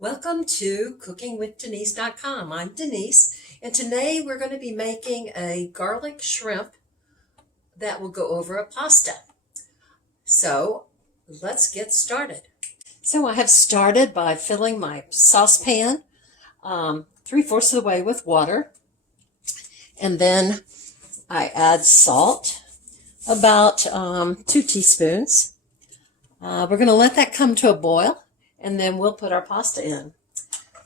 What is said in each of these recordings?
Welcome to cookingwithdenise.com. I'm Denise, and today we're going to be making a garlic shrimp that will go over a pasta. So let's get started. So I have started by filling my saucepan 3/4 of the way with water, and then I add salt, about 2 teaspoons. We're going to let that come to a boil, and then we'll put our pasta in.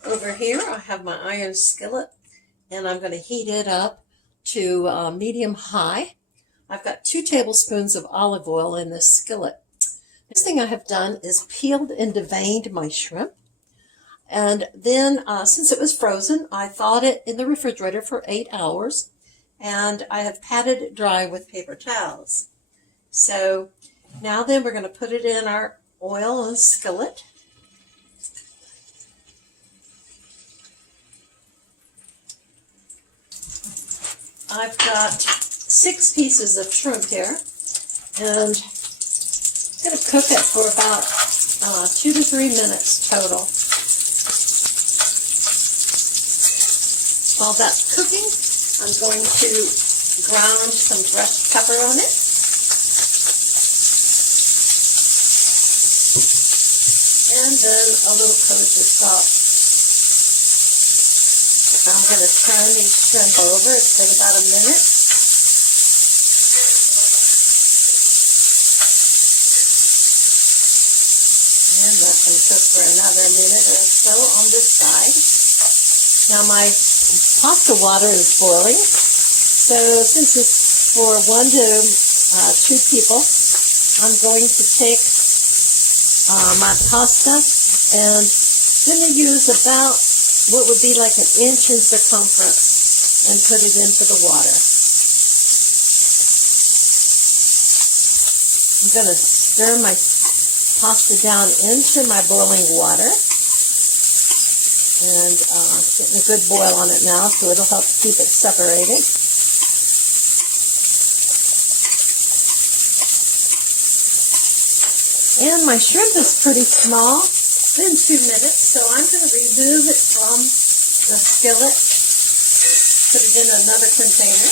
Over here, I have my iron skillet, and I'm going to heat it up to medium-high. I've got 2 tablespoons of olive oil in this skillet. Next thing I have done is peeled and deveined my shrimp. And then, since it was frozen, I thawed it in the refrigerator for 8 hours, and I have patted it dry with paper towels. So now then, we're going to put it in our oil and skillet. I've got 6 pieces of shrimp here, and I'm going to cook it for about 2 to 3 minutes total. While that's cooking, I'm going to ground some fresh pepper on it. And then a little kosher salt. I'm going to turn these shrimp over. It's been about a minute. And let them cook for another minute or so on this side. Now my pasta water is boiling. So since it's for 1 to 2 people, I'm going to take my pasta and going to use about what would be like 1 inch in circumference and put it into the water. I'm going to stir my pasta down into my boiling water and getting a good boil on it now, so it'll help keep it separated. And my shrimp is pretty small. It's been 2 minutes, so I'm going to remove it from the skillet, put it in another container.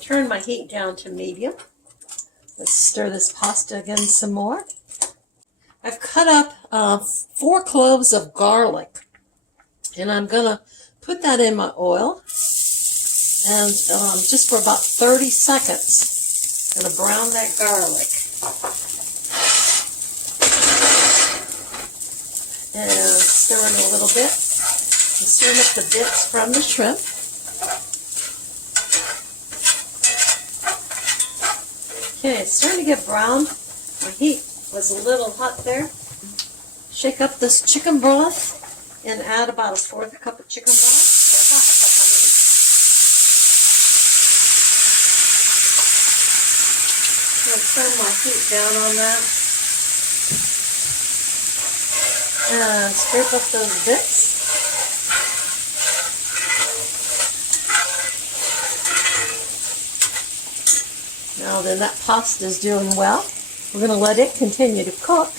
Turn my heat down to medium. Let's stir this pasta again some more. I've cut up 4 cloves of garlic, and I'm going to put that in my oil, and just for about 30 seconds. I'm going to brown that garlic. And stir it a little bit. And stir up the bits from the shrimp. Okay, it's starting to get brown. My heat was a little hot there. Shake up this chicken broth and add about 1/4 cup of chicken broth. Or 1/2 cup, I mean. I'll turn my heat down on that. And scrape up those bits. Now then, that pasta is doing well. We're going to let it continue to cook.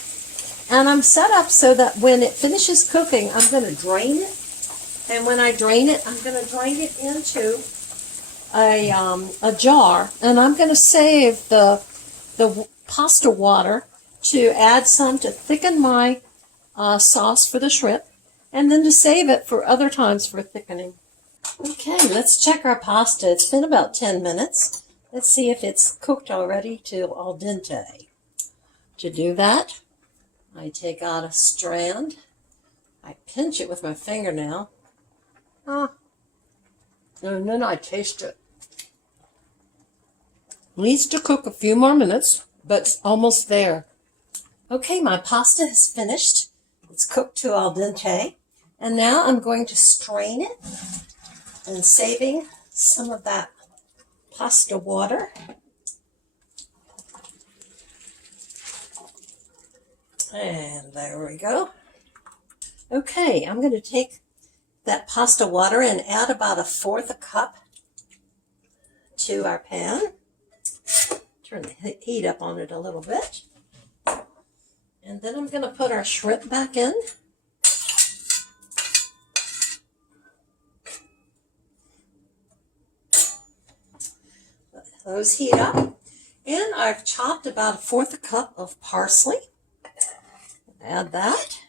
And I'm set up so that when it finishes cooking, I'm going to drain it. And when I drain it, I'm going to drain it into a jar. And I'm going to save the pasta water to add some to thicken my sauce for the shrimp, and then to save it for other times for thickening. Okay, let's check our pasta. It's been about 10 minutes. Let's see if it's cooked already to al dente. To do that, I take out a strand. I pinch it with my fingernail. And then I taste it. Needs to cook a few more minutes, but it's almost there. Okay, my pasta is finished. It's cooked to al dente. And now I'm going to strain it and saving some of that pasta water. And there we go. Okay, I'm going to take that pasta water and add about 1/4 cup to our pan. Turn the heat up on it a little bit. And then I'm going to put our shrimp back in. Let those heat up. And I've chopped about 1/4 cup of parsley. Add that.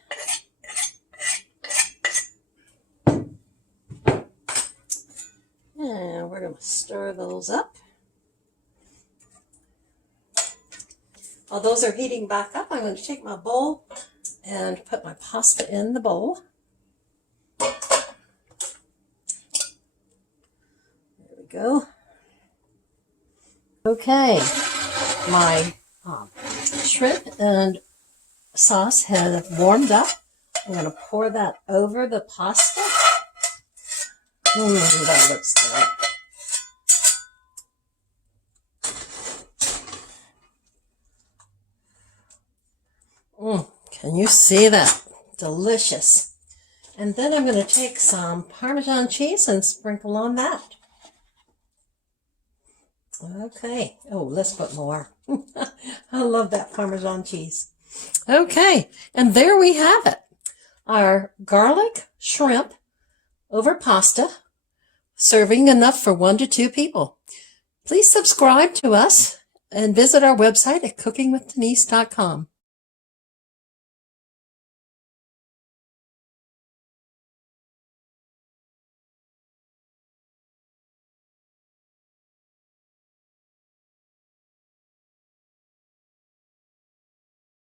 And we're going to stir those up. While those are heating back up, I'm going to take my bowl and put my pasta in the bowl. There we go. Okay, my shrimp and sauce has warmed up. I'm going to pour that over the pasta. That looks good. Can you see that? Delicious. And then I'm going to take some Parmesan cheese and sprinkle on that. Okay. Oh, let's put more. I love that Parmesan cheese. Okay. And there we have it. Our garlic shrimp over pasta, serving enough for 1 to 2 people. Please subscribe to us and visit our website at cookingwithdenise.com.